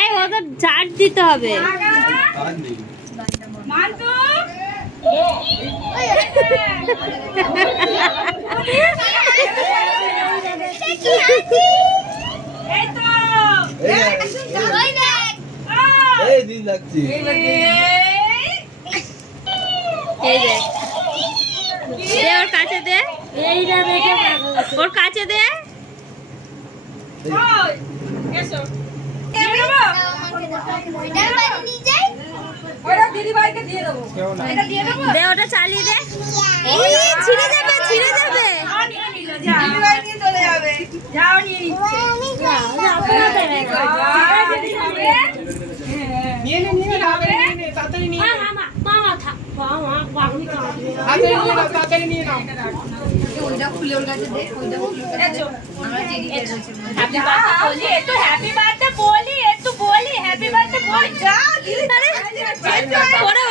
এই ওদের চার্জ দিতে হবে। ওর কাছে দে, ওর কাছে দে। দে ওটা চালিয়ে দে। ছিঁড়ে যাবে, ছিঁড়ে যাবে।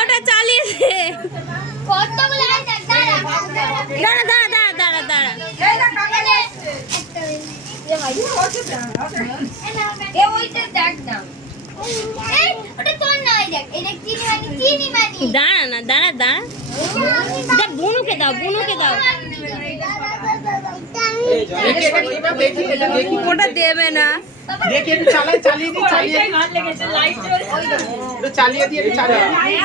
ওটা চালিয়ে দে। দাঁড়া দাঁড়া দাঁড়া দাঁড়া দাঁড়া। দাঁড়া না, দাঁড়া দাঁড়া। বুনুকে দাও, বুনুকে দাও। ওটা দেবে না। চালিয়ে দিই, চালিয়ে দিই।